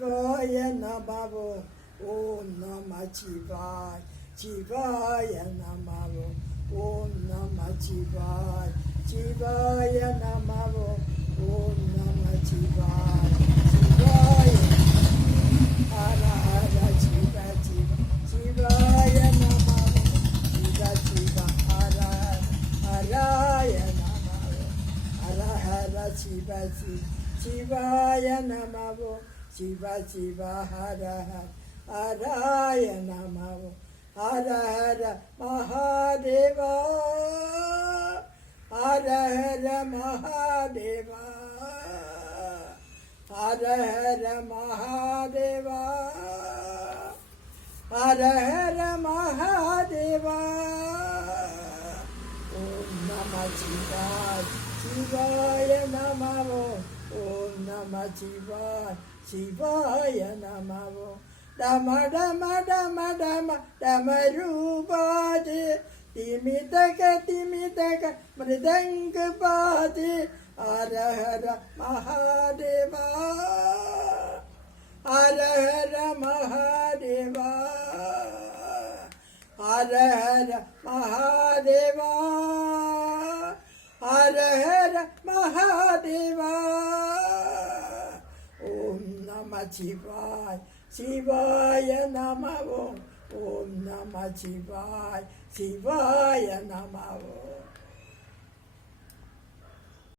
சிவாய நமவோ ஓம் நம சிவாய் சிவாய நமவோ ஓம் நம சிவாய் சிவாய நமவோ ஓம் நம சிவாய் சிவாய ஹர ஹர சிவ சிவ சிவாய நமவோ சிவ சிவ ஹர ஹராய நமவோ ஹர ஹர சிவ சிவ சிவாய நமவோ சிவ சிவ ஹர ஹராய நமவோ ஹர ஹர மகாதேவா ஹர ஹர மகாதேவா ஹர ஹர மகாதேவா ஹர ஹர மகாதேவா ஓம் நம சிவாய சிவாய நமவோ ஓம் நம சிவாய சிவாய நமவோ டம டம டம டம டம ரூபாதி திமிதக மிருதங்க பாதி ஹர ஹர மகாதேவா ஹர ஹர மகாதேவா ஹர ஹர மகாதேவா ஹர ஹர மகாதேவா ஓம் நம சிவாய சிவாய நமவோ ஓம் நம சிவாய சிவாய நமவோ